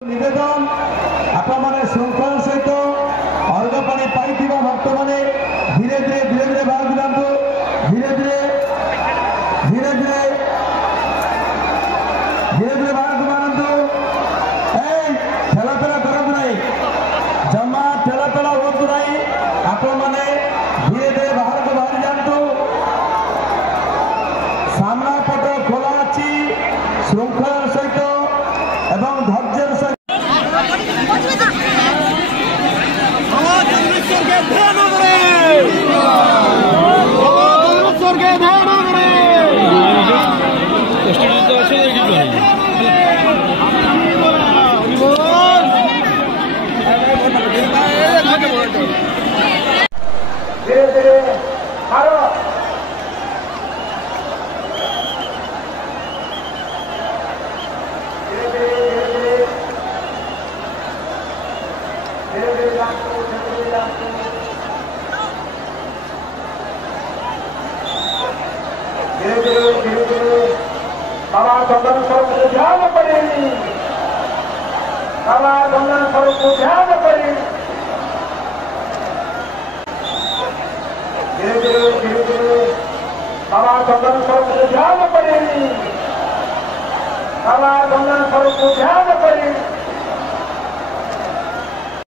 निवेदन आपण मैंने श्रृंखला सहित अर्घ पानी पाई भक्त मैंने धीरे धीरे बाहर जातु धीरे धीरे बाहर मानतु ठेलापेला करूँ ना जमा ठेलापेला हूँ ना आपण मैंने धीरे धीरे बाहर को बाहर जातु सामना पट खोला अच्छी श्रृंखला सहित एवं धैर्य सहित धीरे धीरे मारो धीरे बाबा चंदन स्वरूप को ध्यान पड़ेगी बाबा चंदन स्वरूप को ध्यान पड़ेगी धीरे बाबा चंदन स्वरूप को ध्यान पड़ेगी बाबा चंदन स्वरूप को ध्यान पड़ेगी।